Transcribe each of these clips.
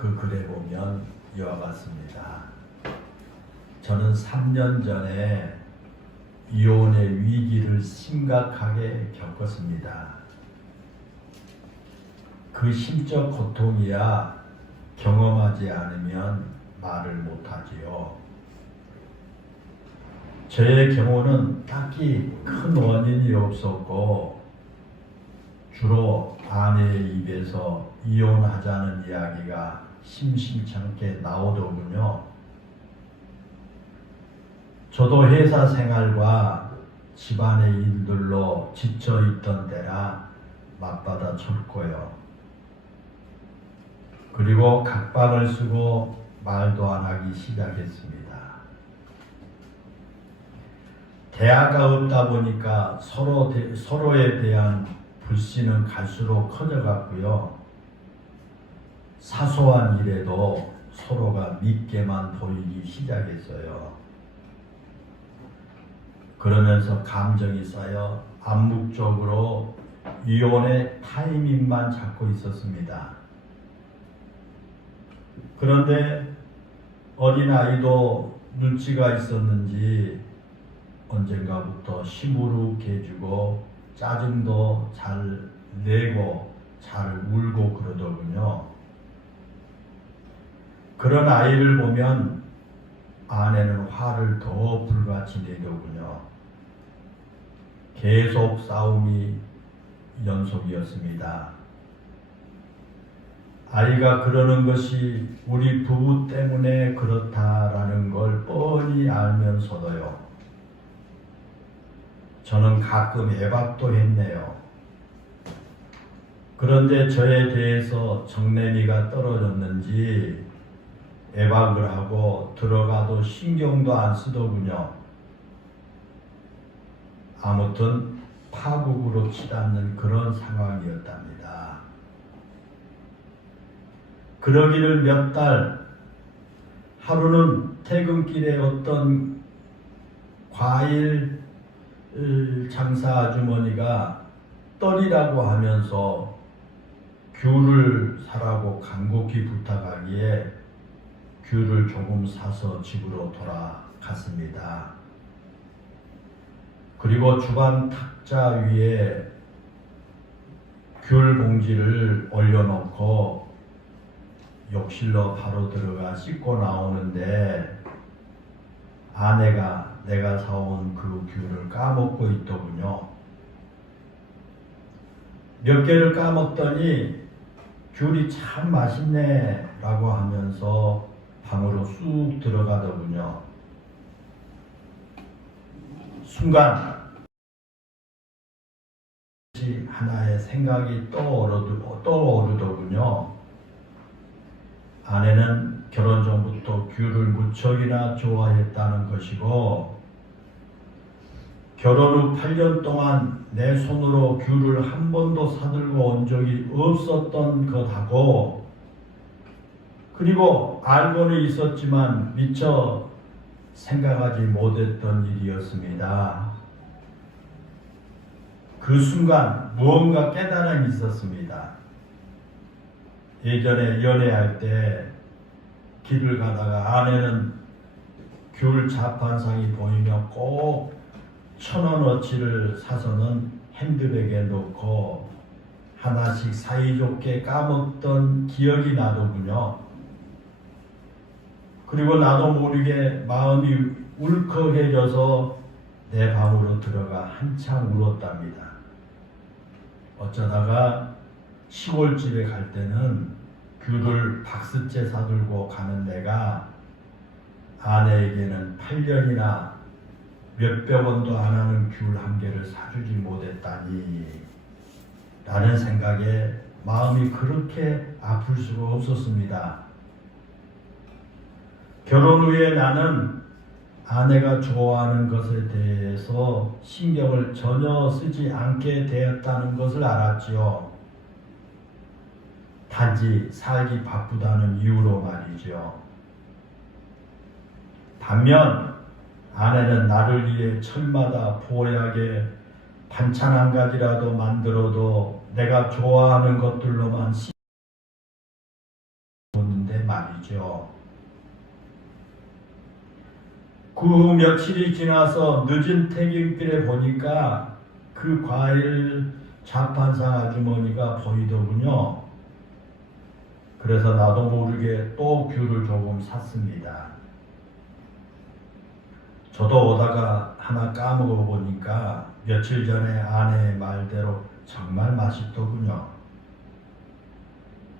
그 글에 보면 이와 같습니다. 저는 3년 전에 이혼의 위기를 심각하게 겪었습니다. 그 심적 고통이야 경험하지 않으면 말을 못하지요. 저의 경우는 딱히 큰 원인이 없었고 주로 아내의 입에서 이혼하자는 이야기가 심심찮게 나오더군요. 저도 회사 생활과 집안의 일들로 지쳐있던 때라 맞받아 쳤고요. 그리고 각방을 쓰고 말도 안 하기 시작했습니다. 대화가 없다 보니까 서로에 대한 불신은 갈수록 커져갔고요. 사소한 일에도 서로가 믿게만 보이기 시작했어요. 그러면서 감정이 쌓여 암묵적으로 이혼의 타이밍만 잡고 있었습니다. 그런데 어린아이도 눈치가 있었는지 언젠가부터 시무룩해지고 짜증도 잘 내고 잘 울고 그러더군요. 그런 아이를 보면 아내는 화를 더 불같이 내더군요. 계속 싸움이 연속이었습니다. 아이가 그러는 것이 우리 부부 때문에 그렇다라는 걸 뻔히 알면서도요. 저는 가끔 애박도 했네요. 그런데 저에 대해서 정내미가 떨어졌는지 애박을 하고 들어가도 신경도 안 쓰더군요. 아무튼 파국으로 치닫는 그런 상황이었답니다. 그러기를 몇 달, 하루는 퇴근길에 어떤 과일 장사 아주머니가 떨이라고 하면서 귤을 사라고 간곡히 부탁하기에 귤을 조금 사서 집으로 돌아갔습니다. 그리고 주방 탁자 위에 귤 봉지를 올려놓고 욕실로 바로 들어가 씻고 나오는데 아내가 내가 사온 그 귤을 까먹고 있더군요. 몇 개를 까먹더니 귤이 참 맛있네 라고 하면서 방으로 쑥 들어가더군요. 순간 하나의 생각이 떠오르더군요. 아내는 결혼 전부터 귤을 무척이나 좋아했다는 것이고 결혼 후 8년 동안 내 손으로 귤을 한 번도 사들고 온 적이 없었던 것하고 그리고 알고는 있었지만 미처 생각하지 못했던 일이었습니다. 그 순간 무언가 깨달음이 있었습니다. 예전에 연애할 때 길을 가다가 아내는 귤 자판상이 보이면 꼭 1,000원어치를 사서는 핸드백에 넣고 하나씩 사이좋게 까먹던 기억이 나더군요. 그리고 나도 모르게 마음이 울컥해져서 내 방으로 들어가 한참 울었답니다. 어쩌다가 시골집에 갈 때는 귤을 박스째 사들고 가는 내가 아내에게는 8년이나 몇백 원도 안 하는 귤 한 개를 사주지 못했다니 라는 생각에 마음이 그렇게 아플 수가 없었습니다. 결혼 후에 나는 아내가 좋아하는 것에 대해서 신경을 전혀 쓰지 않게 되었다는 것을 알았지요. 단지 살기 바쁘다는 이유로 말이죠. 반면 아내는 나를 위해 철마다 보약에 반찬 한 가지라도 만들어도 내가 좋아하는 것들로만 씹었는데 말이죠. 그 후 며칠이 지나서 늦은 퇴근길에 보니까 그 과일 자판상 아주머니가 보이더군요. 그래서 나도 모르게 또 귤을 조금 샀습니다. 저도 오다가 하나 까먹어 보니까 며칠 전에 아내의 말대로 정말 맛있더군요.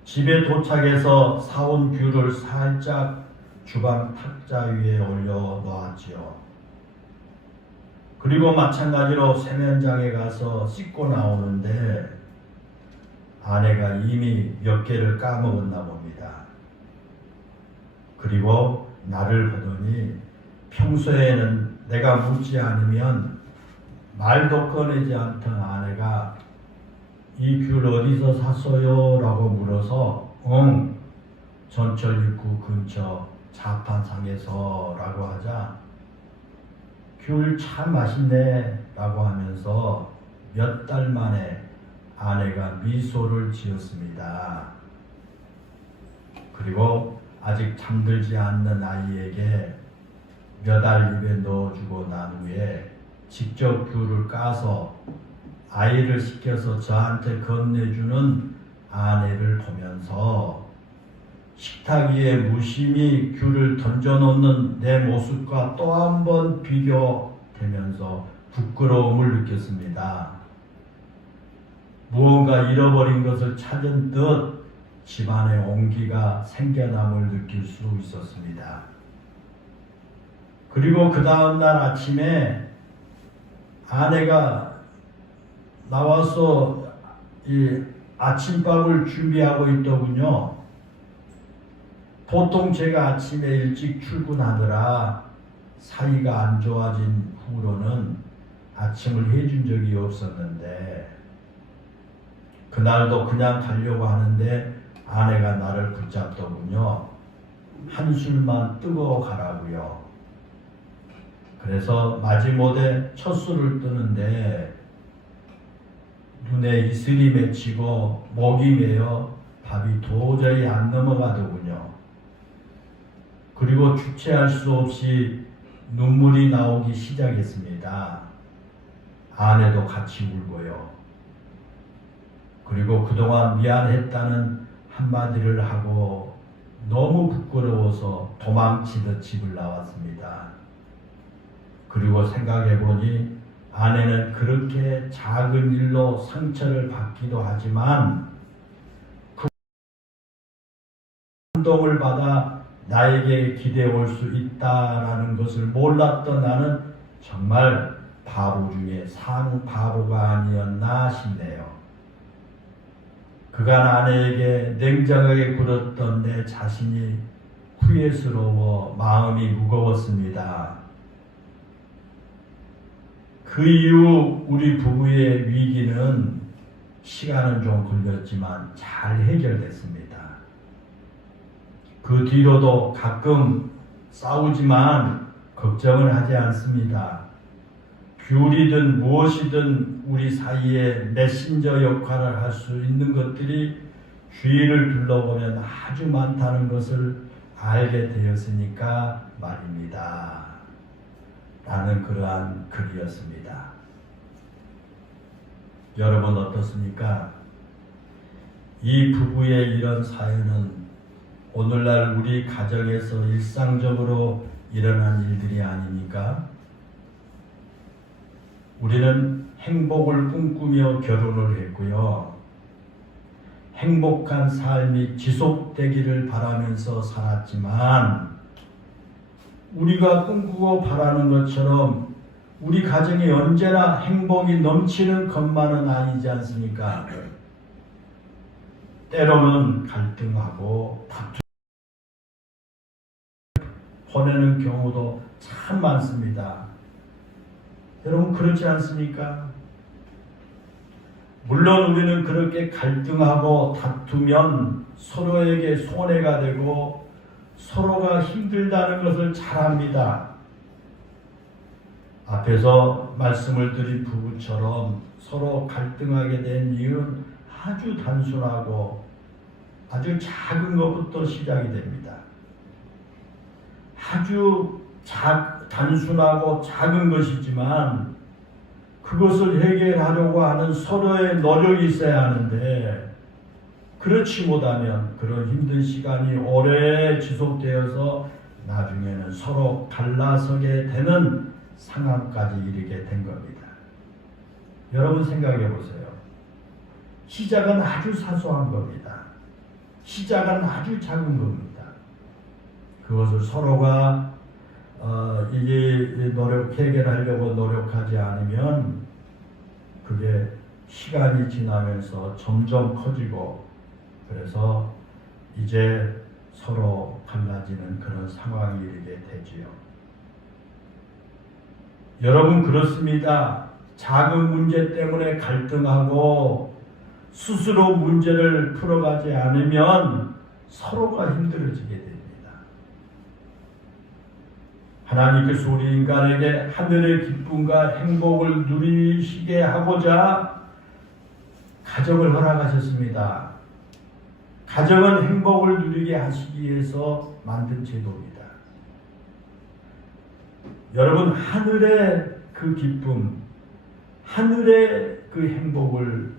집에 도착해서 사온 귤을 살짝 주방 탁자 위에 올려 놓았지요. 그리고 마찬가지로 세면장에 가서 씻고 나오는데 아내가 이미 몇 개를 까먹었나 봅니다. 그리고 나를 보더니 평소에는 내가 묻지 않으면 말도 꺼내지 않던 아내가 이 귤 어디서 샀어요? 라고 물어서 전철 입구 근처 자판상에서 라고 하자 귤 참 맛있네 라고 하면서 몇 달 만에 아내가 미소를 지었습니다. 그리고 아직 잠들지 않는 아이에게 몇 알 입에 넣어주고 난 후에 직접 귤을 까서 아이를 시켜서 저한테 건네주는 아내를 보면서 식탁 위에 무심히 귤을 던져놓는 내 모습과 또 한 번 비교되면서 부끄러움을 느꼈습니다. 무언가 잃어버린 것을 찾은 듯 집안의 온기가 생겨남을 느낄 수 있었습니다. 그리고 그 다음날 아침에 아내가 나와서 이 아침밥을 준비하고 있더군요. 보통 제가 아침에 일찍 출근하느라 사이가 안 좋아진 후로는 아침을 해준 적이 없었는데 그날도 그냥 가려고 하는데 아내가 나를 붙잡더군요. 한술만 뜨고 가라고요. 그래서 마지못해 첫 술을 뜨는데 눈에 이슬이 맺히고 목이 메어 밥이 도저히 안 넘어가더군요. 그리고 주체할 수 없이 눈물이 나오기 시작했습니다. 아내도 같이 울고요. 그리고 그동안 미안했다는 한마디를 하고 너무 부끄러워서 도망치듯 집을 나왔습니다. 그리고 생각해보니 아내는 그렇게 작은 일로 상처를 받기도 하지만 그 감동을 받아 나에게 기대올 수 있다라는 것을 몰랐던 나는 정말 바보 중에 상바보가 아니었나 싶네요. 그간 아내에게 냉정하게 굴었던 내 자신이 후회스러워 마음이 무거웠습니다. 그 이후 우리 부부의 위기는 시간은 좀 걸렸지만 잘 해결됐습니다. 그 뒤로도 가끔 싸우지만 걱정을 하지 않습니다. 귤이든 무엇이든 우리 사이에 메신저 역할을 할 수 있는 것들이 주위를 둘러보면 아주 많다는 것을 알게 되었으니까 말입니다. 라는 그러한 글이었습니다. 여러분 어떻습니까? 이 부부의 이런 사연은 오늘날 우리 가정에서 일상적으로 일어난 일들이 아닙니까? 우리는 행복을 꿈꾸며 결혼을 했고요. 행복한 삶이 지속되기를 바라면서 살았지만 우리가 꿈꾸고 바라는 것처럼 우리 가정이 언제나 행복이 넘치는 것만은 아니지 않습니까? 때로는 갈등하고 다투 보내는 경우도 참 많습니다. 여러분 그렇지 않습니까? 물론 우리는 그렇게 갈등하고 다투면 서로에게 손해가 되고 서로가 힘들다는 것을 잘 압니다. 앞에서 말씀을 드린 부부처럼 서로 갈등하게 된 이유는 아주 단순하고 아주 작은 것부터 시작이 됩니다. 아주 단순하고 작은 것이지만 그것을 해결하려고 하는 서로의 노력이 있어야 하는데, 그렇지 못하면 그런 힘든 시간이 오래 지속되어서 나중에는 서로 갈라서게 되는 상황까지 이르게 된 겁니다. 여러분 생각해 보세요. 시작은 아주 사소한 겁니다. 시작은 아주 작은 겁니다. 그것을 서로가 이게 해결하려고 노력하지 않으면 그게 시간이 지나면서 점점 커지고, 그래서 이제 서로 갈라지는 그런 상황이 이르게 되지요. 여러분 그렇습니다. 작은 문제 때문에 갈등하고 스스로 문제를 풀어가지 않으면 서로가 힘들어지게 됩니다. 하나님께서 우리 인간에게 하늘의 기쁨과 행복을 누리시게 하고자 가정을 허락하셨습니다. 가정은 행복을 누리게 하시기 위해서 만든 제도입니다. 여러분, 하늘의 그 기쁨, 하늘의 그 행복을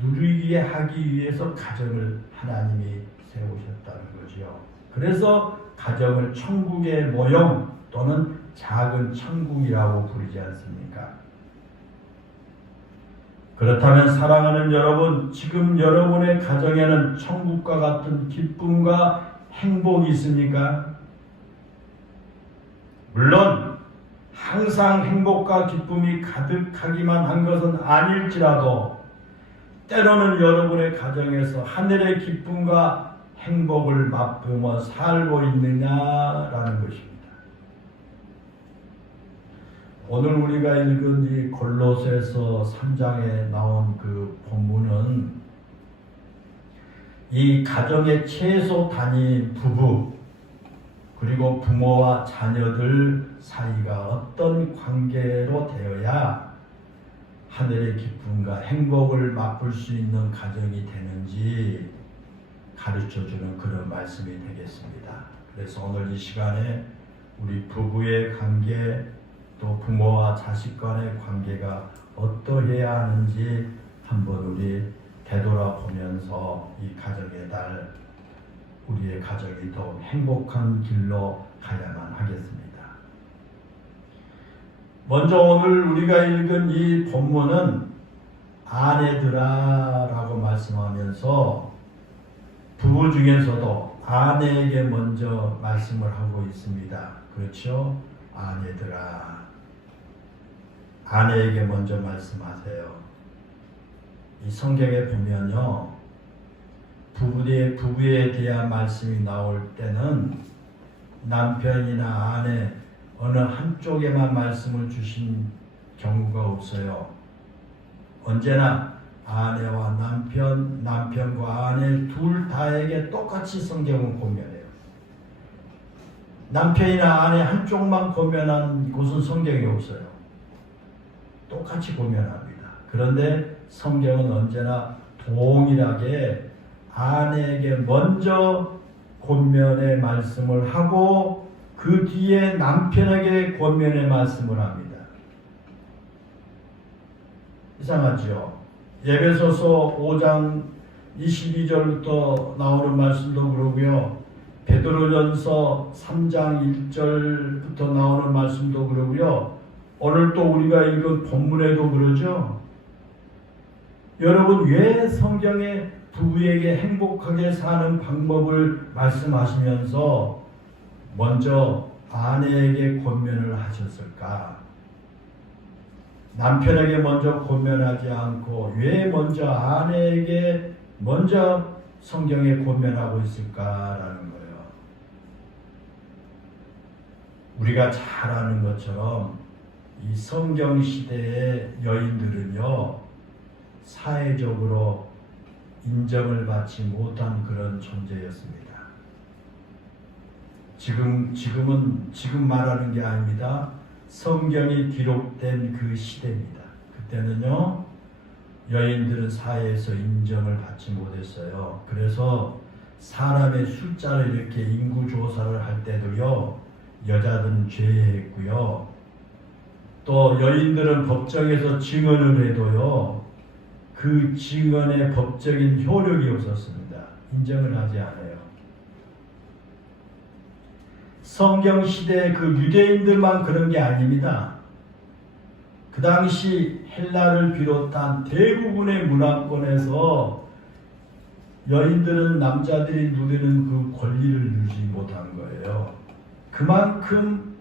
누리게 하기 위해서 가정을 하나님이 세우셨다는 거지요. 그래서 가정을 천국의 모형 또는 작은 천국이라고 부르지 않습니까? 그렇다면 사랑하는 여러분, 지금 여러분의 가정에는 천국과 같은 기쁨과 행복이 있습니까? 물론 항상 행복과 기쁨이 가득하기만 한 것은 아닐지라도 때로는 여러분의 가정에서 하늘의 기쁨과 행복을 맛보며 살고 있느냐라는 것입니다. 오늘 우리가 읽은 이 골로새서 3장에 나온 그 본문은 이 가정의 최소 단위인 부부 그리고 부모와 자녀들 사이가 어떤 관계로 되어야 하늘의 기쁨과 행복을 맛볼 수 있는 가정이 되는지 가르쳐주는 그런 말씀이 되겠습니다. 그래서 오늘 이 시간에 우리 부부의 관계, 또 부모와 자식 간의 관계가 어떠해야 하는지 한번 우리 되돌아보면서 이 가정의 달, 우리의 가정이 더 행복한 길로 가야만 하겠습니다. 먼저 오늘 우리가 읽은 이 본문은 아내들아 라고 말씀하면서 부부 중에서도 아내에게 먼저 말씀을 하고 있습니다. 그렇죠? 아내들아, 아내에게 먼저 말씀하세요. 이 성경에 보면요, 부부에 대한 말씀이 나올 때는 남편이나 아내 어느 한쪽에만 말씀을 주신 경우가 없어요. 언제나 아내와 남편과 아내 둘 다에게 똑같이 성경은 권면해요. 남편이나 아내 한쪽만 권면한 곳은 성경이 없어요. 똑같이 권면합니다. 그런데 성경은 언제나 동일하게 아내에게 먼저 권면의 말씀을 하고 그 뒤에 남편에게 권면의 말씀을 합니다. 이상하죠? 에베소서 5장 22절부터 나오는 말씀도 그러고요. 베드로전서 3장 1절부터 나오는 말씀도 그러고요. 오늘 또 우리가 읽은 본문에도 그러죠. 여러분, 왜 성경에 부부에게 행복하게 사는 방법을 말씀하시면서 먼저 아내에게 권면을 하셨을까? 남편에게 먼저 권면하지 않고 왜 먼저 아내에게 먼저 성경에 권면하고 있을까라는 거예요. 우리가 잘 아는 것처럼 이 성경 시대의 여인들은요, 사회적으로 인정을 받지 못한 그런 존재였습니다. 지금 말하는 게 아닙니다. 성경이 기록된 그 시대입니다. 그때는요, 여인들은 사회에서 인정을 받지 못했어요. 그래서 사람의 숫자를 이렇게 인구 조사를 할 때도요, 여자들은 제외했고요. 또 여인들은 법정에서 증언을 해도요, 그 증언의 법적인 효력이 없었습니다. 인정을 하지 않아요. 성경 시대 그 유대인들만 그런 게 아닙니다. 그 당시 헬라를 비롯한 대부분의 문화권에서 여인들은 남자들이 누리는 그 권리를 누리지 못한 거예요. 그만큼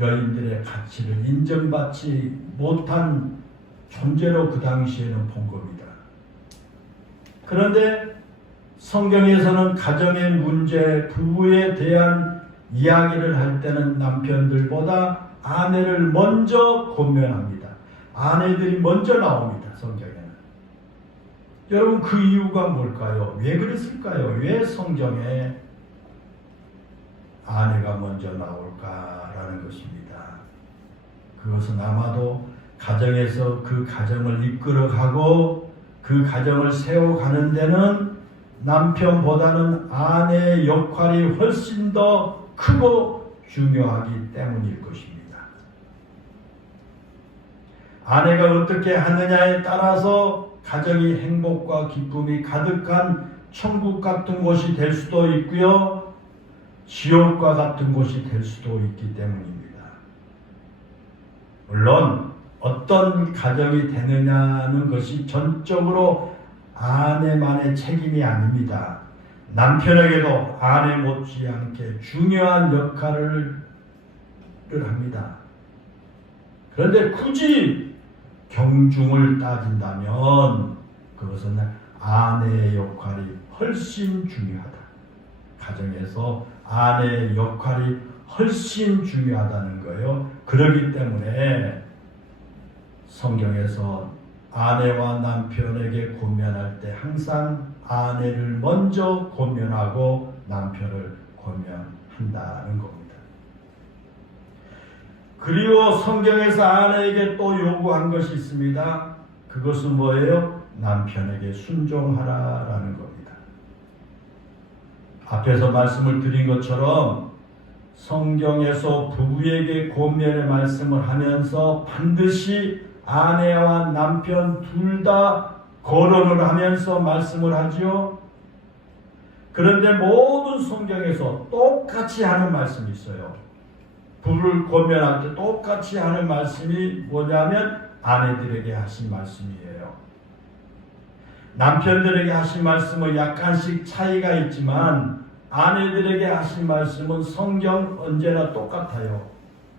여인들의 가치를 인정받지 못한 존재로 그 당시에는 본 겁니다. 그런데 성경에서는 가정의 문제, 부부에 대한 이야기를 할 때는 남편들보다 아내를 먼저 권면합니다. 아내들이 먼저 나옵니다. 성경에는. 여러분, 그 이유가 뭘까요? 왜 그랬을까요? 왜 성경에 아내가 먼저 나올까라는 것입니다. 그것은 아마도 가정에서 그 가정을 이끌어가고 그 가정을 세워가는 데는 남편보다는 아내의 역할이 훨씬 더 크고 중요하기 때문일 것입니다. 아내가 어떻게 하느냐에 따라서 가정이 행복과 기쁨이 가득한 천국 같은 곳이 될 수도 있고요, 지옥과 같은 곳이 될 수도 있기 때문입니다. 물론 어떤 가정이 되느냐는 것이 전적으로 아내만의 책임이 아닙니다. 남편에게도 아내 못지않게 중요한 역할을 합니다. 그런데 굳이 경중을 따진다면 그것은 아내의 역할이 훨씬 중요하다. 가정에서 아내의 역할이 훨씬 중요하다는 거예요. 그렇기 때문에 성경에서 아내와 남편에게 권면할 때 항상 아내를 먼저 권면하고 남편을 권면한다는 겁니다. 그리고 성경에서 아내에게 또 요구한 것이 있습니다. 그것은 뭐예요? 남편에게 순종하라라는 겁니다. 앞에서 말씀을 드린 것처럼 성경에서 부부에게 권면의 말씀을 하면서 반드시 아내와 남편 둘 다 거론을 하면서 말씀을 하지요. 그런데 모든 성경에서 똑같이 하는 말씀이 있어요. 부부를 권면할 때 똑같이 하는 말씀이 뭐냐면 아내들에게 하신 말씀이에요. 남편들에게 하신 말씀은 약간씩 차이가 있지만 아내들에게 하신 말씀은 성경 언제나 똑같아요.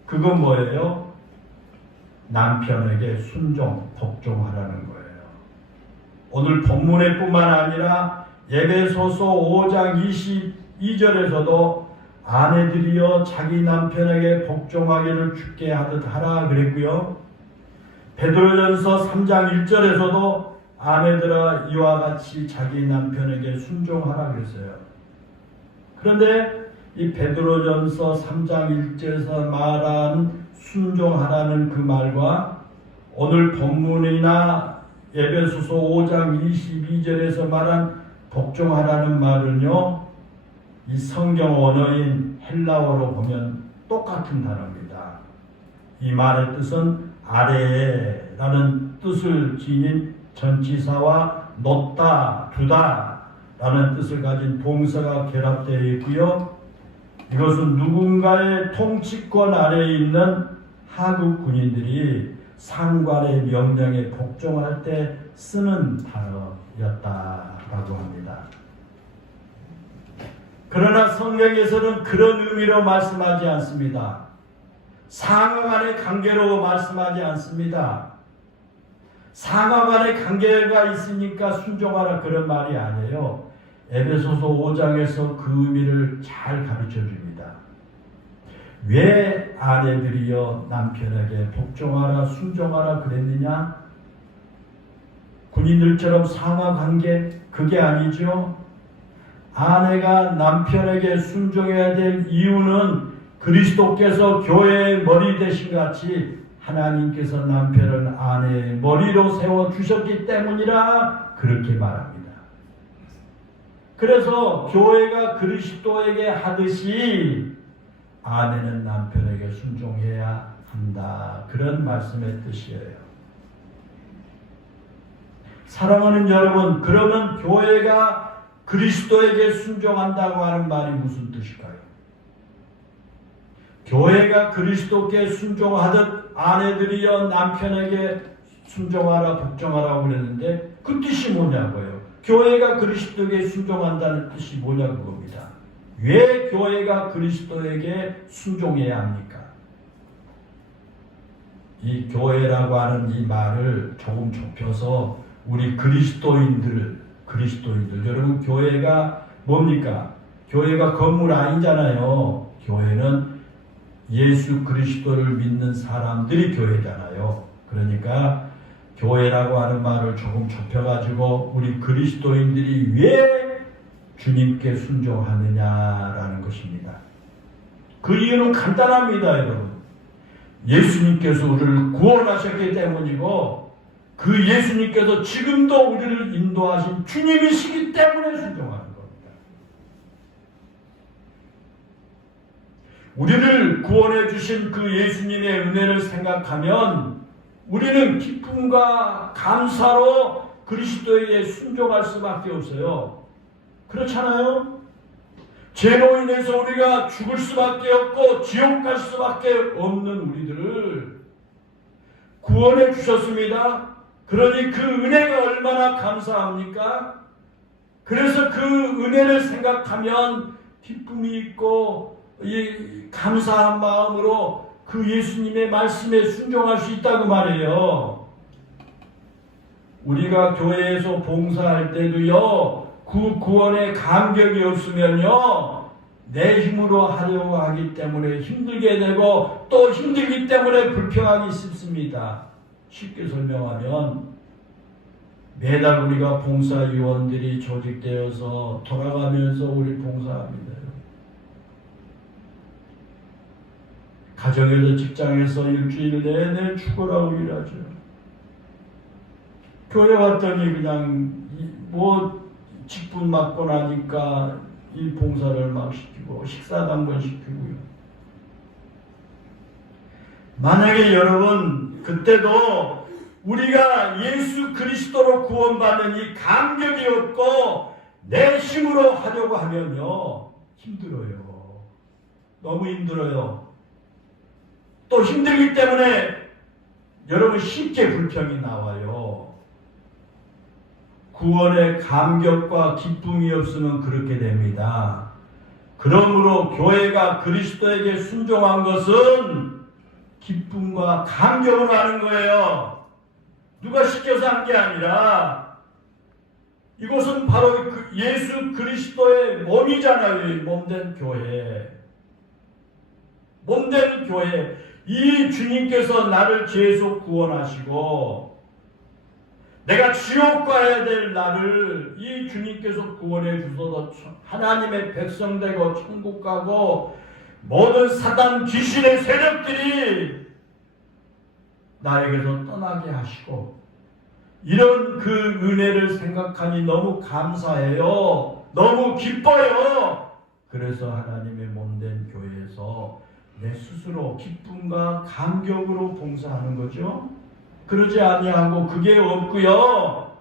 그건 뭐예요? 남편에게 순종, 복종하라는 거예요. 오늘 본문에 뿐만 아니라 에베소서 5장 22절에서도 아내들이여 자기 남편에게 복종하기를 주께 하듯 하라 그랬고요. 베드로전서 3장 1절에서도 아내들아 이와 같이 자기 남편에게 순종하라 그랬어요. 그런데 이 베드로전서 3장 1절에서 말한 순종하라는 그 말과 오늘 본문이나 에베소서 5장 22절에서 말한 복종하라는 말은요, 이 성경 언어인 헬라어로 보면 똑같은 단어입니다. 이 말의 뜻은 아래라는 뜻을 지닌 전치사와 놓다, 두다 라는 뜻을 가진 동사가 결합되어 있고요. 이것은 누군가의 통치권 아래에 있는 하급 군인들이 상관의 명령에 복종할 때 쓰는 단어였다라고 합니다. 그러나 성경에서는 그런 의미로 말씀하지 않습니다. 상하 간의 관계로 말씀하지 않습니다. 상하 간의 관계가 있으니까 순종하라 그런 말이 아니에요. 에베소서 5장에서 그 의미를 잘 가르쳐 줍니다. 왜 아내들이여 남편에게 복종하라 순종하라 그랬느냐? 군인들처럼 상하 관계 그게 아니죠. 아내가 남편에게 순종해야 될 이유는 그리스도께서 교회의 머리 되신 같이 하나님께서 남편을 아내의 머리로 세워주셨기 때문이라 그렇게 말합니다. 그래서 교회가 그리스도에게 하듯이 아내는 남편에게 순종해야 한다. 그런 말씀의 뜻이에요. 사랑하는 여러분, 그러면 교회가 그리스도에게 순종한다고 하는 말이 무슨 뜻일까요? 교회가 그리스도께 순종하듯 아내들이여 남편에게 순종하라, 복종하라고 그랬는데 그 뜻이 뭐냐고요? 교회가 그리스도에게 순종한다는 뜻이 뭐냐고 겁니다. 왜 교회가 그리스도에게 순종해야 합니까? 이 교회라고 하는 이 말을 조금 좁혀서 우리 그리스도인들, 여러분 교회가 뭡니까? 교회가 건물 아니잖아요. 교회는 예수 그리스도를 믿는 사람들이 교회잖아요. 그러니까 교회라고 하는 말을 조금 좁혀가지고 우리 그리스도인들이 왜 주님께 순종하느냐라는 것입니다. 그 이유는 간단합니다, 여러분. 예수님께서 우리를 구원하셨기 때문이고 그 예수님께서 지금도 우리를 인도하신 주님이시기 때문에 순종하는 겁니다. 우리를 구원해 주신 그 예수님의 은혜를 생각하면 우리는 기쁨과 감사로 그리스도에게 순종할 수밖에 없어요. 그렇잖아요? 죄로 인해서 우리가 죽을 수밖에 없고 지옥 갈 수밖에 없는 우리들을 구원해 주셨습니다. 그러니 그 은혜가 얼마나 감사합니까? 그래서 그 은혜를 생각하면 기쁨이 있고 이 감사한 마음으로 그 예수님의 말씀에 순종할 수 있다고 말해요. 우리가 교회에서 봉사할 때도요, 그 구원의 감격이 없으면요, 내 힘으로 하려고 하기 때문에 힘들게 되고 또 힘들기 때문에 불평하기 쉽습니다. 쉽게 설명하면 매달 우리가 봉사위원들이 조직되어서 돌아가면서 우리 봉사합니다. 가정에서 직장에서 일주일 내내 죽으라고 일하죠. 교회 왔더니 그냥 직분 맡고 나니까 일 봉사를 막 시키고 식사도 한번 시키고요. 만약에 여러분 그때도 우리가 예수 그리스도로 구원받는 이 감격이 없고 내 힘으로 하려고 하면요 힘들어요. 너무 힘들어요. 또 힘들기 때문에 여러분 쉽게 불평이 나와요. 구원의 감격과 기쁨이 없으면 그렇게 됩니다. 그러므로 교회가 그리스도에게 순종한 것은 기쁨과 감격으로 하는 거예요. 누가 시켜서 한 게 아니라 이곳은 바로 예수 그리스도의 몸이잖아요. 몸된 교회. 몸된 교회. 이 주님께서 나를 죄에서 구원하시고 내가 지옥 가야 될 나를 이 주님께서 구원해 주셔서 하나님의 백성 되고 천국 가고 모든 사단 귀신의 세력들이 나에게서 떠나게 하시고 이런 그 은혜를 생각하니 너무 감사해요. 너무 기뻐요. 그래서 하나님의 몸된 교회에서 내 스스로 기쁨과 감격으로 봉사하는 거죠. 그러지 아니하고 그게 없고요.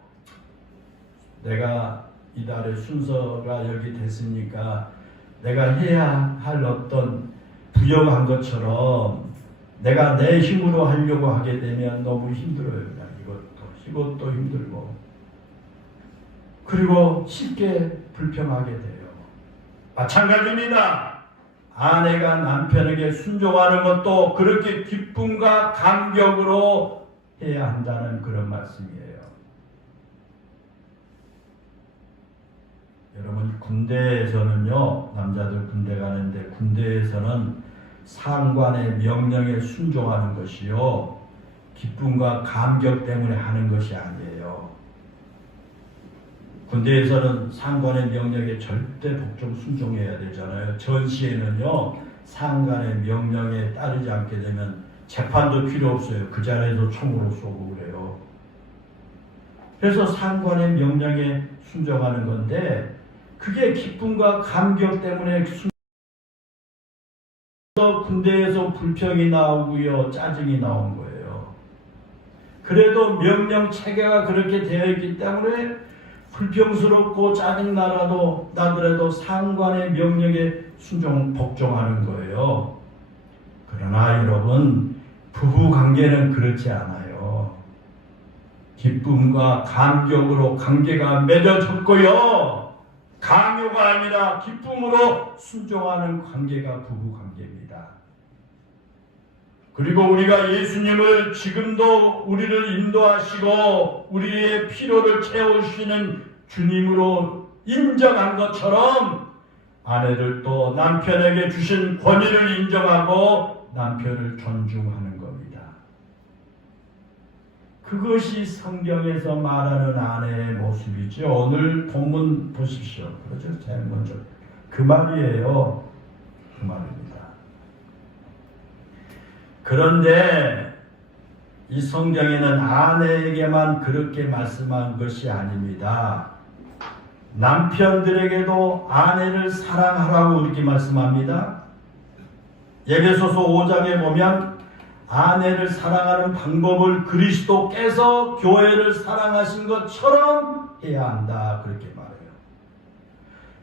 내가 이달에 순서가 여기 됐으니까 내가 해야 할 어떤 부여한 것처럼 내가 내 힘으로 하려고 하게 되면 너무 힘들어요. 그냥 이것도 힘들고 그리고 쉽게 불평하게 돼요. 마찬가지입니다. 아내가 남편에게 순종하는 것도 그렇게 기쁨과 감격으로 해야 한다는 그런 말씀이에요. 여러분 군대에서는요, 남자들 군대 가는데 군대에서는 상관의 명령에 순종하는 것이요, 기쁨과 감격 때문에 하는 것이 아니에요. 군대에서는 상관의 명령에 절대 복종 순종해야 되잖아요. 전시에는요, 상관의 명령에 따르지 않게 되면 재판도 필요 없어요. 그 자리에서 총으로 쏘고 그래요. 그래서 상관의 명령에 순종하는 건데 그게 기쁨과 감격 때문에 군대에서 불평이 나오고요, 짜증이 나온 거예요. 그래도 명령 체계가 그렇게 되어 있기 때문에 불평스럽고 짜증 나더라도 상관의 명령에 복종하는 거예요. 그러나 여러분, 부부 관계는 그렇지 않아요. 기쁨과 감격으로 관계가 맺어졌고요, 강요가 아니라 기쁨으로 순종하는 관계가 부부 관계입니다. 그리고 우리가 예수님을 지금도 우리를 인도하시고 우리의 필요를 채우시는 주님으로 인정한 것처럼 아내들도 남편에게 주신 권위를 인정하고 남편을 존중하는 겁니다. 그것이 성경에서 말하는 아내의 모습이죠. 오늘 본문 보십시오. 그렇죠? 제일 먼저 그 말이에요. 그 말입니다. 그런데 이 성경에는 아내에게만 그렇게 말씀한 것이 아닙니다. 남편들에게도 아내를 사랑하라고 이렇게 말씀합니다. 에베소서 5장에 보면 아내를 사랑하는 방법을 그리스도께서 교회를 사랑하신 것처럼 해야 한다, 그렇게 말해요.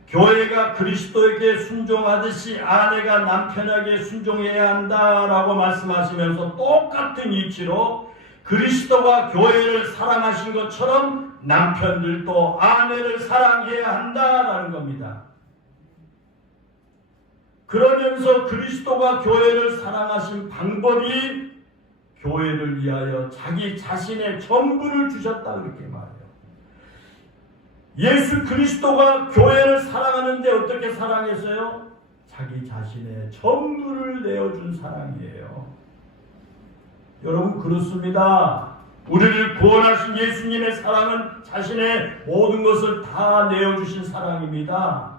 교회가 그리스도에게 순종하듯이 아내가 남편에게 순종해야 한다라고 말씀하시면서 똑같은 이치로 그리스도가 교회를 사랑하신 것처럼 남편들도 아내를 사랑해야 한다라는 겁니다. 그러면서 그리스도가 교회를 사랑하신 방법이 교회를 위하여 자기 자신의 전부를 주셨다, 그렇게 말해요. 예수 그리스도가 교회를 사랑하는데 어떻게 사랑했어요? 자기 자신의 전부를 내어준 사랑이에요. 여러분, 그렇습니다. 우리를 구원하신 예수님의 사랑은 자신의 모든 것을 다 내어주신 사랑입니다.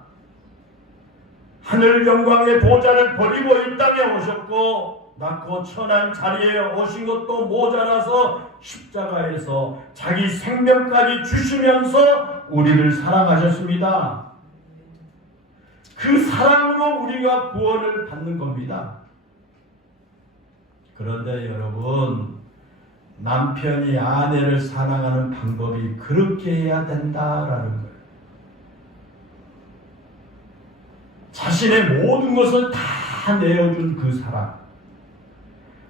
하늘 영광의 보좌를 버리고 이 땅에 오셨고 낮고 천한 자리에 오신 것도 모자라서 십자가에서 자기 생명까지 주시면서 우리를 사랑하셨습니다. 그 사랑으로 우리가 구원을 받는 겁니다. 그런데 여러분, 남편이 아내를 사랑하는 방법이 그렇게 해야 된다라는 거예요. 자신의 모든 것을 다 내어준 그 사랑,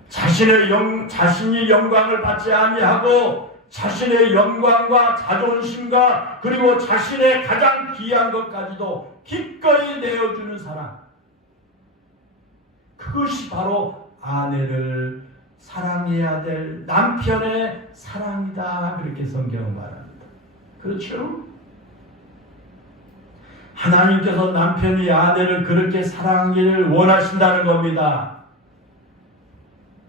자신이 영광을 받지 아니하고 자신의 영광과 자존심과 그리고 자신의 가장 귀한 것까지도 기꺼이 내어주는 사랑, 그것이 바로 아내를 사랑해야 될 남편의 사랑이다, 그렇게 성경은 말합니다. 그렇죠? 하나님께서 남편이 아내를 그렇게 사랑하기를 원하신다는 겁니다.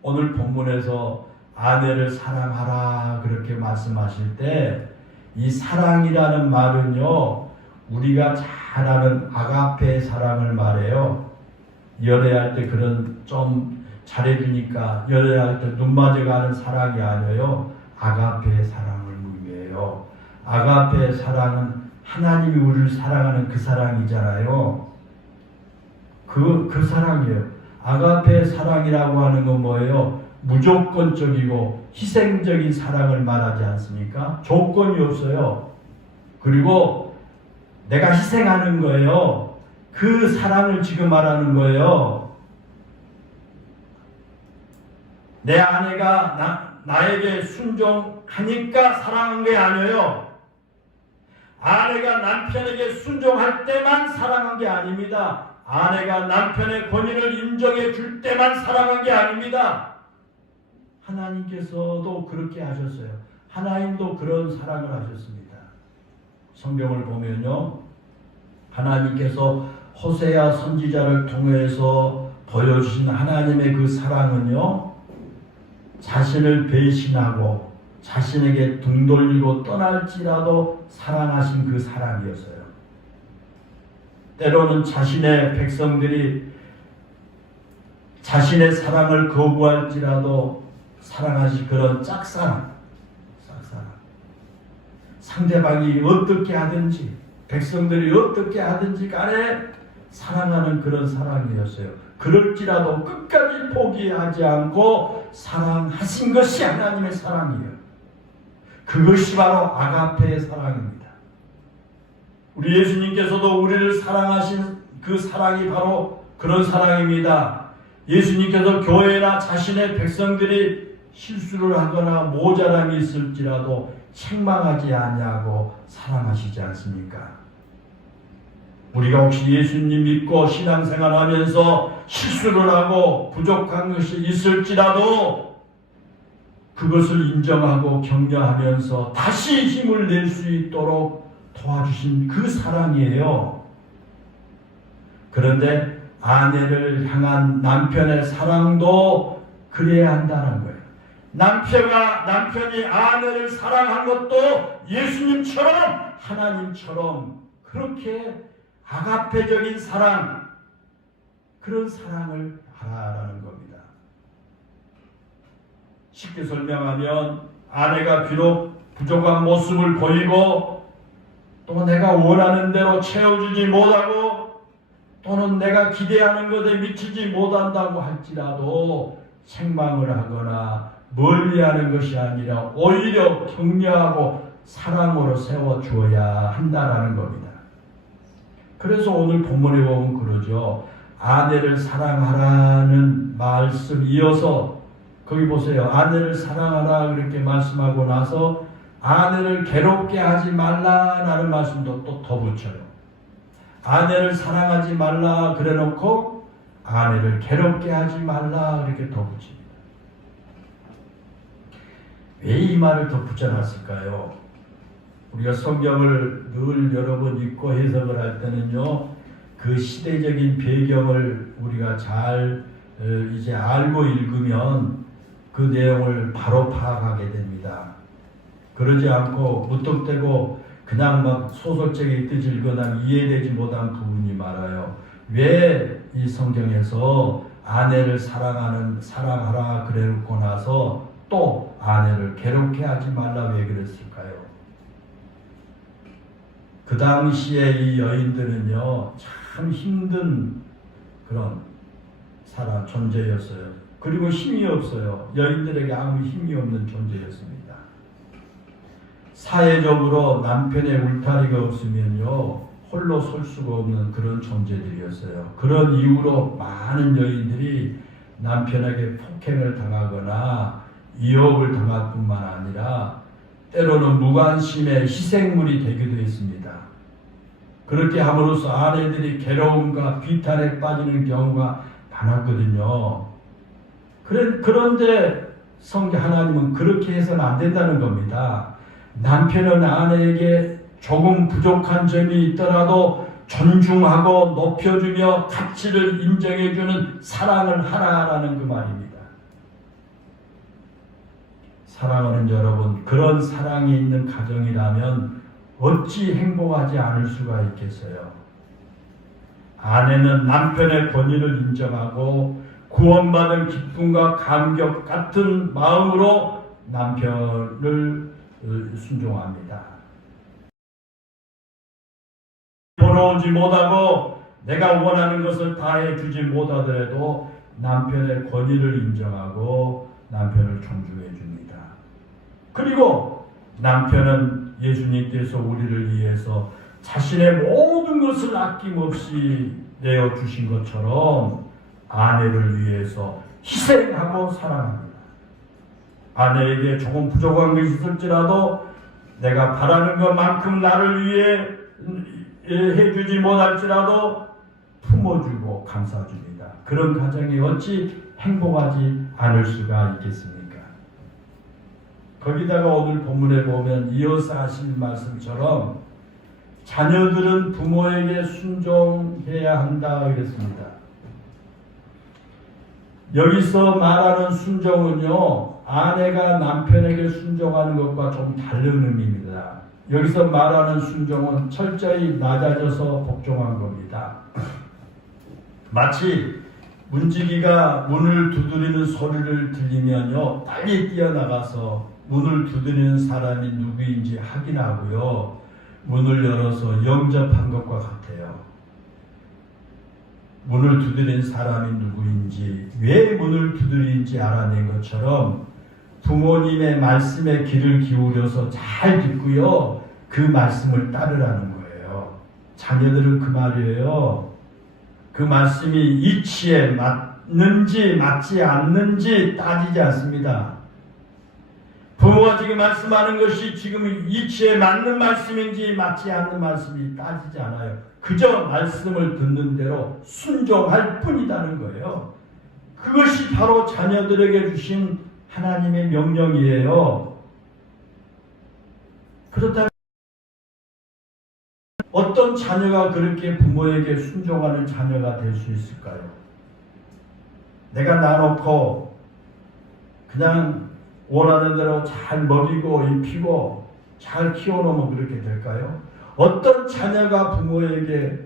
오늘 본문에서 아내를 사랑하라 그렇게 말씀하실 때 이 사랑이라는 말은요, 우리가 잘 아는 아가페의 사랑을 말해요. 연애할 때 그런 좀 잘해주니까 연애할 때 눈 맞아가는 사랑이 아니에요. 아가페의 사랑을 의미해요. 아가페의 사랑은 하나님이 우리를 사랑하는 그 사랑이잖아요. 그 사랑이에요. 아가페 사랑이라고 하는 건 뭐예요? 무조건적이고 희생적인 사랑을 말하지 않습니까? 조건이 없어요. 그리고 내가 희생하는 거예요. 그 사랑을 지금 말하는 거예요. 내 아내가 나에게 순종하니까 사랑한 게 아니에요. 아내가 남편에게 순종할 때만 사랑한 게 아닙니다. 아내가 남편의 권위를 인정해 줄 때만 사랑한 게 아닙니다. 하나님께서도 그렇게 하셨어요. 하나님도 그런 사랑을 하셨습니다. 성경을 보면요, 하나님께서 호세아 선지자를 통해서 보여주신 하나님의 그 사랑은요, 자신을 배신하고 자신에게 등 돌리고 떠날지라도 사랑하신 그 사랑이었어요. 때로는 자신의 백성들이 자신의 사랑을 거부할지라도 사랑하신 그런 짝사랑. 상대방이 어떻게 하든지 백성들이 어떻게 하든지 간에 사랑하는 그런 사랑이었어요. 그럴지라도 끝까지 포기하지 않고 사랑하신 것이 하나님의 사랑이에요. 그것이 바로 아가페의 사랑입니다. 우리 예수님께서도 우리를 사랑하신 그 사랑이 바로 그런 사랑입니다. 예수님께서 교회나 자신의 백성들이 실수를 하거나 모자람이 있을지라도 책망하지 아니하고 사랑하시지 않습니까? 우리가 혹시 예수님 믿고 신앙생활하면서 실수를 하고 부족한 것이 있을지라도 그것을 인정하고 격려하면서 다시 힘을 낼 수 있도록 도와주신 그 사랑이에요. 그런데 아내를 향한 남편의 사랑도 그래야 한다는 거예요. 남편이 아내를 사랑한 것도 예수님처럼 하나님처럼 그렇게 아가페적인 사랑, 그런 사랑을 하라는 겁니다. 쉽게 설명하면 아내가 비록 부족한 모습을 보이고 또 내가 원하는 대로 채워주지 못하고 또는 내가 기대하는 것에 미치지 못한다고 할지라도 책망을 하거나 멀리하는 것이 아니라 오히려 격려하고 사랑으로 세워주어야 한다라는 겁니다. 그래서 오늘 본문에 보면 그러죠. 아내를 사랑하라는 말씀 이어서 거기 보세요. 아내를 사랑하라 그렇게 말씀하고 나서 아내를 괴롭게 하지 말라라는 말씀도 또 더 붙여요. 아내를 사랑하지 말라 그래놓고 아내를 괴롭게 하지 말라 이렇게 더 붙입니다. 왜 이 말을 더 붙여놨을까요? 우리가 성경을 늘 여러 번 읽고 해석을 할 때는요, 그 시대적인 배경을 우리가 잘 이제 알고 읽으면 그 내용을 바로 파악하게 됩니다. 그러지 않고 무턱대고 그냥 막 소설책 읽듯이 읽거나 이해되지 못한 부분이 많아요. 왜 이 성경에서 아내를 사랑하라 그래놓고 나서 또 아내를 괴롭게 하지 말라 왜 그랬을까요? 그 당시에 이 여인들은요, 참 힘든 그런 존재였어요. 그리고 힘이 없어요. 여인들에게 아무 힘이 없는 존재였습니다. 사회적으로 남편의 울타리가 없으면요, 홀로 설 수가 없는 그런 존재들이었어요. 그런 이유로 많은 여인들이 남편에게 폭행을 당하거나 위협을 당할 뿐만 아니라 때로는 무관심의 희생물이 되기도 했습니다. 그렇게 함으로써 아내들이 괴로움과 비탄에 빠지는 경우가 많았거든요. 그런데 성경 하나님은 그렇게 해서는 안 된다는 겁니다. 남편은 아내에게 조금 부족한 점이 있더라도 존중하고 높여주며 가치를 인정해주는 사랑을 하라라는 그 말입니다. 사랑하는 여러분, 그런 사랑이 있는 가정이라면 어찌 행복하지 않을 수가 있겠어요? 아내는 남편의 권위를 인정하고 구원받은 기쁨과 감격 같은 마음으로 남편을 순종합니다. 돌아오지 못하고 내가 원하는 것을 다 해주지 못하더라도 남편의 권위를 인정하고 남편을 존중해 줍니다. 그리고 남편은 예수님께서 우리를 위해서 자신의 모든 것을 아낌없이 내어주신 것처럼 아내를 위해서 희생하고 사랑합니다. 아내에게 조금 부족한 것이 있을지라도 내가 바라는 것만큼 나를 위해 해주지 못할지라도 품어주고 감싸줍니다. 그런 가정이 어찌 행복하지 않을 수가 있겠습니까? 거기다가 오늘 본문에 보면 이어서 하신 말씀처럼 자녀들은 부모에게 순종해야 한다 그랬습니다. 여기서 말하는 순종은요, 아내가 남편에게 순종하는 것과 좀 다른 의미입니다. 여기서 말하는 순종은 철저히 낮아져서 복종한 겁니다. 마치 문지기가 문을 두드리는 소리를 들리면요, 빨리 뛰어나가서 문을 두드리는 사람이 누구인지 확인하고요, 문을 열어서 영접한 것과 같아요. 문을 두드린 사람이 누구인지, 왜 문을 두드린지 알아낸 것처럼 부모님의 말씀에 귀를 기울여서 잘 듣고요, 그 말씀을 따르라는 거예요. 자녀들은 그 말이에요. 그 말씀이 이치에 맞는지 맞지 않는지 따지지 않습니다. 부모가 지금 말씀하는 것이 지금 이치에 맞는 말씀인지 맞지 않는 말씀인지 따지지 않아요. 그저 말씀을 듣는 대로 순종할 뿐이라는 거예요. 그것이 바로 자녀들에게 주신 하나님의 명령이에요. 그렇다면 어떤 자녀가 그렇게 부모에게 순종하는 자녀가 될 수 있을까요? 내가 놔놓고 그냥 원하는 대로 잘 먹이고 입히고 잘 키워놓으면 그렇게 될까요? 어떤 자녀가 부모에게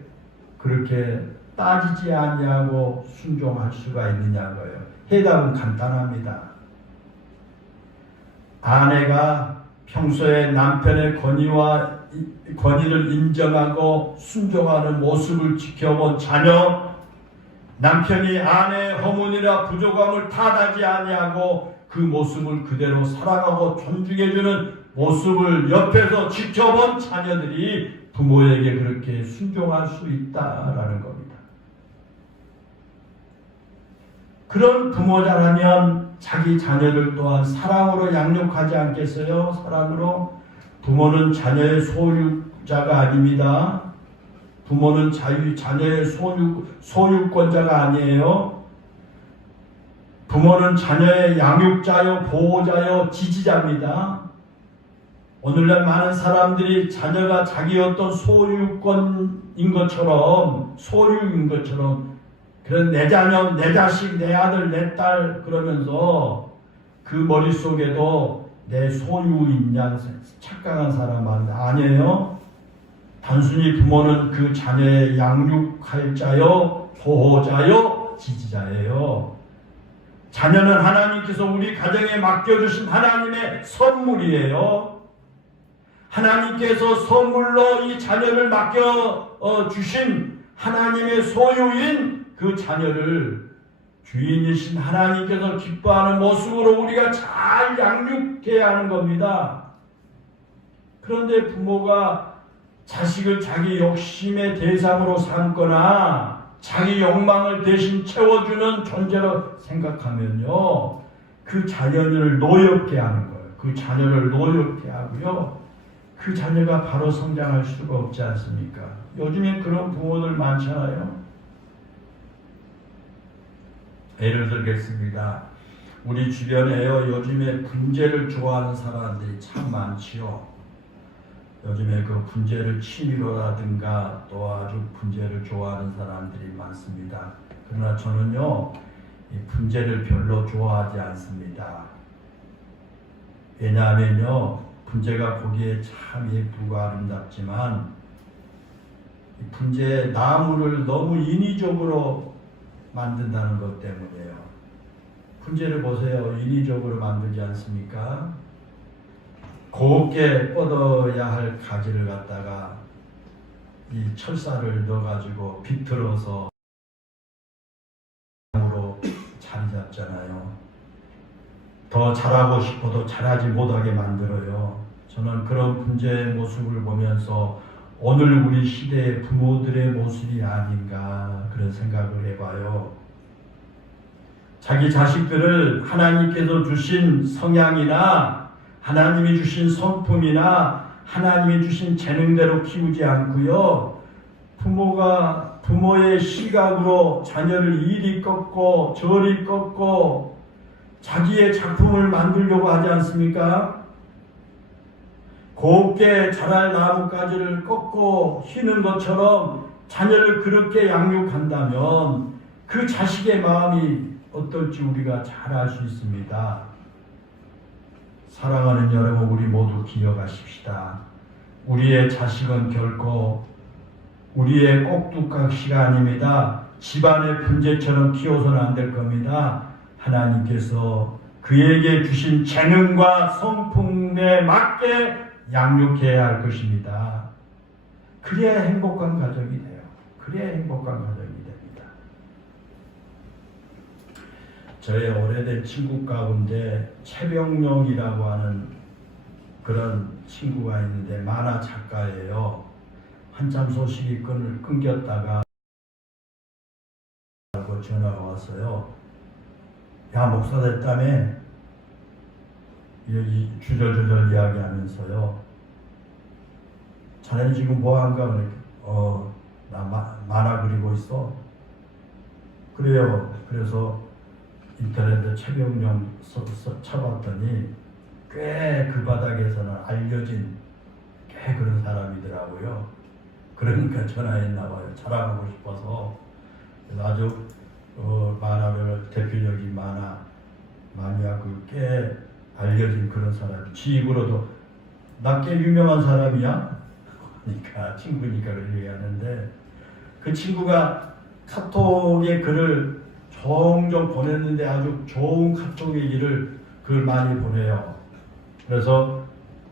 그렇게 따지지 아니하고 순종할 수가 있느냐고요. 해답은 간단합니다. 아내가 평소에 남편의 권위를 인정하고 순종하는 모습을 지켜본 자녀, 남편이 아내의 허물이나 부족함을 탓하지 아니하고 그 모습을 그대로 사랑하고 존중해주는 모습을 옆에서 지켜본 자녀들이 부모에게 그렇게 순종할 수 있다라는 겁니다. 그런 부모자라면 자기 자녀들 또한 사랑으로 양육하지 않겠어요? 사랑으로. 부모는 자녀의 소유자가 아닙니다. 부모는 자녀의 소유권자가 아니에요. 부모는 자녀의 양육자요, 보호자요, 지지자입니다. 오늘날 많은 사람들이 자녀가 자기 어떤 소유인 것처럼 그런 내 자녀, 내 자식, 내 아들, 내 딸 그러면서 그 머릿속에도 내 소유인 양 착각한 사람 많은데 아니에요. 단순히 부모는 그 자녀의 양육할 자요, 보호자요, 지지자예요. 자녀는 하나님께서 우리 가정에 맡겨주신 하나님의 선물이에요. 하나님께서 선물로 이 자녀를 맡겨주신 하나님의 소유인 그 자녀를 주인이신 하나님께서 기뻐하는 모습으로 우리가 잘 양육해야 하는 겁니다. 그런데 부모가 자식을 자기 욕심의 대상으로 삼거나 자기 욕망을 대신 채워주는 존재로 생각하면요, 그 자녀를 노엽게 하는 거예요. 그 자녀를 노엽게 하고요, 그 자녀가 바로 성장할 수가 없지 않습니까? 요즘에 그런 부모들 많잖아요. 예를 들겠습니다. 우리 주변에요, 요즘에 분재를 좋아하는 사람들이 참 많지요. 요즘에 그 분재를 취미로라든가 또 아주 분재를 좋아하는 사람들이 많습니다. 그러나 저는요, 이 분재를 별로 좋아하지 않습니다. 왜냐하면요, 분재가 보기에 참 예쁘고 아름답지만 이 분재 나무를 너무 인위적으로 만든다는 것 때문이에요. 분재를 보세요. 인위적으로 만들지 않습니까? 곱게 뻗어야 할 가지를 갖다가 이 철사를 넣어가지고 비틀어서 으로 자리 잡잖아요. 더 잘하고 싶어도 잘하지 못하게 만들어요. 저는 그런 분재의 모습을 보면서 오늘 우리 시대의 부모들의 모습이 아닌가 그런 생각을 해봐요. 자기 자식들을 하나님께서 주신 성향이나 하나님이 주신 성품이나 하나님이 주신 재능대로 키우지 않고요, 부모가 부모의 시각으로 자녀를 이리 꺾고 저리 꺾고 자기의 작품을 만들려고 하지 않습니까? 곱게 자랄 나뭇가지를 꺾고 휘는 것처럼 자녀를 그렇게 양육한다면 그 자식의 마음이 어떨지 우리가 잘 알 수 있습니다. 사랑하는 여러분, 우리 모두 기억하십시다. 우리의 자식은 결코 우리의 꼭두각시가 아닙니다. 집안의 분재처럼 키워서는 안 될 겁니다. 하나님께서 그에게 주신 재능과 성품에 맞게 양육해야 할 것입니다. 그래야 행복한 가정이 돼요. 그래야 행복한 가정이 됩니다. 저의 오래된 친구 가운데 최병룡이라고 하는 그런 친구가 있는데 만화 작가예요. 한참 소식이 끊겼다가 전화가 왔어요. 야, 목사 됐다며? 주절주절 이야기하면서요. 자네는 지금 뭐 한가? 나 만화 그리고 있어. 그래요. 그래서 인터넷에 최병룡 쳐봤더니 꽤 그 바닥에서는 알려진 꽤 그런 사람이더라고요. 그러니까 전화했나 봐요. 자랑하고 싶어서. 그래서 아주 만화를 대표적인 만화 마니아그 꽤 알려진 그런 사람. 지 입으로도 나 꽤 유명한 사람이야? 그러니까 친구니까 그렇게 얘기하는데 그 친구가 카톡에 글을 종종 보냈는데 아주 좋은 카톡의 글을 많이 보내요. 그래서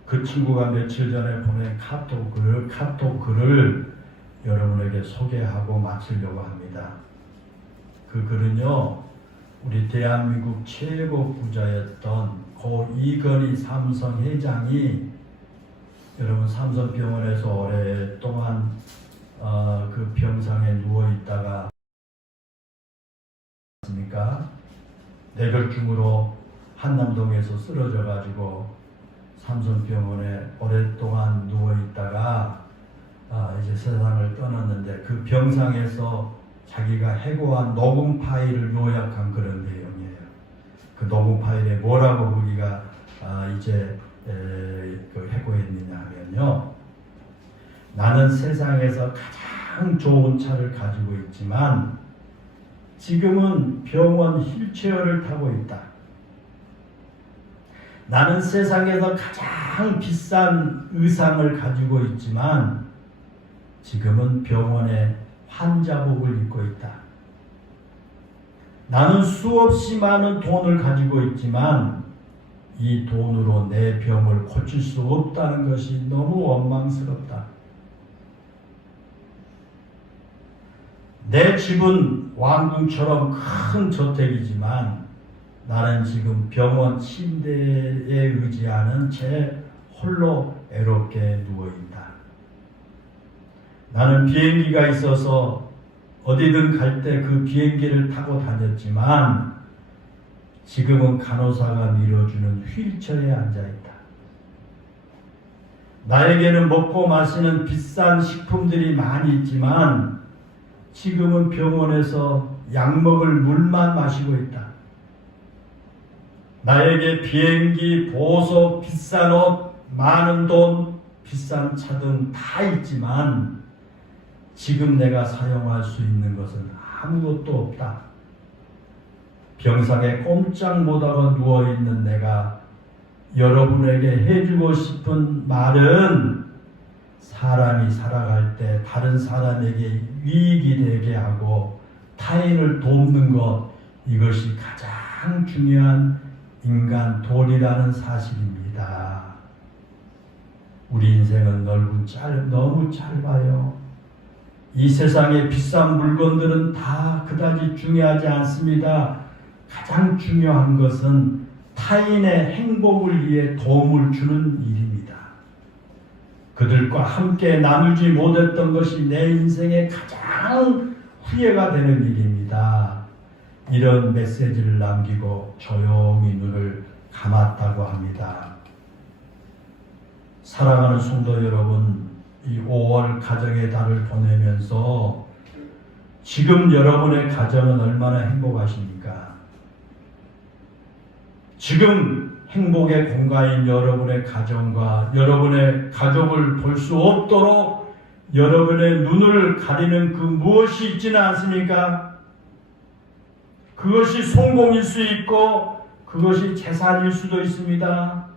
그 친구가 며칠 전에 보낸 카톡 글을 여러분에게 소개하고 마치려고 합니다. 그 글은요, 우리 대한민국 최고 부자였던 고 이건희 삼성 회장이 여러분 삼성병원에서 오랫동안 그 병상에 누워 있다가 뇌졸중으로 한남동에서 쓰러져 가지고 삼성병원에 오랫동안 누워 있다가 이제 세상을 떠났는데 그 병상에서 자기가 해고한 녹음 파일을 요약한 그런 내용이에요. 그 녹음 파일에 뭐라고 우리가 이제 해고했느냐 하면요. 나는 세상에서 가장 좋은 차를 가지고 있지만 지금은 병원 휠체어를 타고 있다. 나는 세상에서 가장 비싼 의상을 가지고 있지만 지금은 병원에 환자복을 입고 있다. 나는 수없이 많은 돈을 가지고 있지만 이 돈으로 내 병을 고칠 수 없다는 것이 너무 원망스럽다. 내 집은 왕궁처럼 큰 저택이지만 나는 지금 병원 침대에 의지하는 채 홀로 애롭게 누워있다. 나는 비행기가 있어서 어디든 갈 때 그 비행기를 타고 다녔지만 지금은 간호사가 밀어주는 휠체어에 앉아있다. 나에게는 먹고 마시는 비싼 식품들이 많이 있지만 지금은 병원에서 약 먹을 물만 마시고 있다. 나에게 비행기, 보석, 비싼 옷, 많은 돈, 비싼 차 등 다 있지만 지금 내가 사용할 수 있는 것은 아무것도 없다. 병상에 꼼짝 못하고 누워있는 내가 여러분에게 해주고 싶은 말은 사람이 살아갈 때 다른 사람에게 유익이 되게 하고 타인을 돕는 것, 이것이 가장 중요한 인간 도리라는 사실입니다. 우리 인생은 너무 짧아요. 이 세상의 비싼 물건들은 다 그다지 중요하지 않습니다. 가장 중요한 것은 타인의 행복을 위해 도움을 주는 일입니다. 그들과 함께 나누지 못했던 것이 내 인생의 가장 후회가 되는 일입니다. 이런 메시지를 남기고 조용히 눈을 감았다고 합니다. 사랑하는 성도 여러분, 이 5월 가정의 달을 보내면서 지금 여러분의 가정은 얼마나 행복하십니까? 지금 행복의 공간인 여러분의 가정과 여러분의 가족을 볼 수 없도록 여러분의 눈을 가리는 그 무엇이 있지는 않습니까? 그것이 성공일 수 있고 그것이 재산일 수도 있습니다.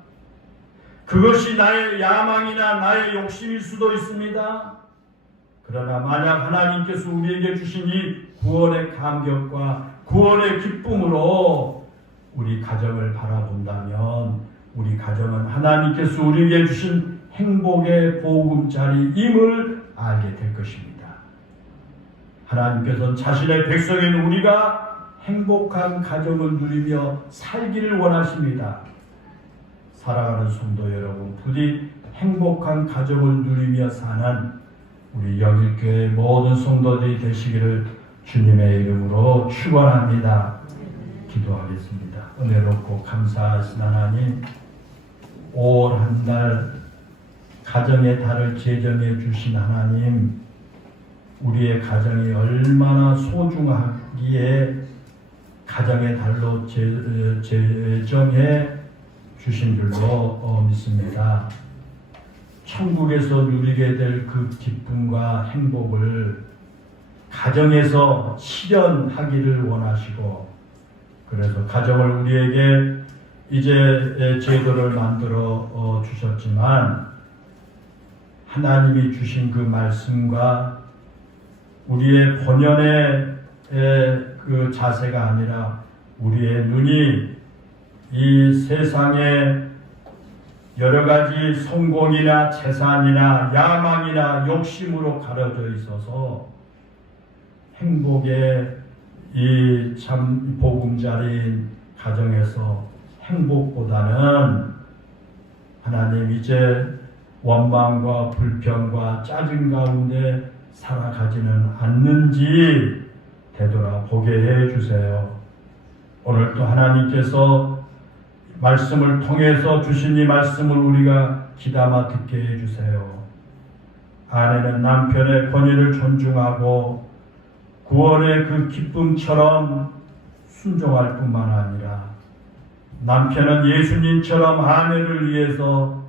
그것이 나의 야망이나 나의 욕심일 수도 있습니다. 그러나 만약 하나님께서 우리에게 주신 이 구원의 감격과 구원의 기쁨으로 우리 가정을 바라본다면 우리 가정은 하나님께서 우리에게 주신 행복의 보금자리임을 알게 될 것입니다. 하나님께서는 자신의 백성인 우리가 행복한 가정을 누리며 살기를 원하십니다. 살아가는 성도 여러분, 부디 행복한 가정을 누리며 사는 우리 영일교회 모든 성도들이 되시기를 주님의 이름으로 축원합니다. 기도하겠습니다. 은혜롭고 감사하신 하나님, 올 한 달 가정의 달을 제정해 주신 하나님, 우리의 가정이 얼마나 소중하기에 가정의 달로 제정해 주신 줄로 믿습니다. 천국에서 누리게 될 그 기쁨과 행복을 가정에서 실현하기를 원하시고, 그래서 가정을 우리에게 이제 제도를 만들어 주셨지만 하나님이 주신 그 말씀과 우리의 본연의 그 자세가 아니라 우리의 눈이 이 세상의 여러 가지 성공이나 재산이나 야망이나 욕심으로 가려져 있어서 행복의 이 참 보금자리인 가정에서 행복보다는 하나님 이제 원망과 불평과 짜증 가운데 살아가지는 않는지 되돌아보게 해주세요. 오늘도 하나님께서 말씀을 통해서 주신 이 말씀을 우리가 귀담아 듣게 해주세요. 아내는 남편의 권위를 존중하고 구원의 그 기쁨처럼 순종할 뿐만 아니라 남편은 예수님처럼 아내를 위해서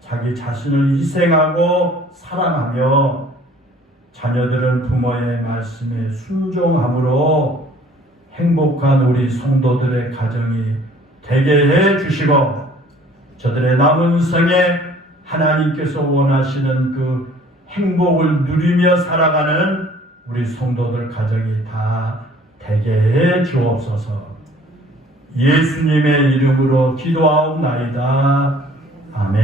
자기 자신을 희생하고 사랑하며 자녀들은 부모의 말씀에 순종함으로 행복한 우리 성도들의 가정이 되게 해 주시고 저들의 남은 생에 하나님께서 원하시는 그 행복을 누리며 살아가는 우리 성도들 가정이 다 되게 해 주옵소서. 예수님의 이름으로 기도하옵나이다. 아멘.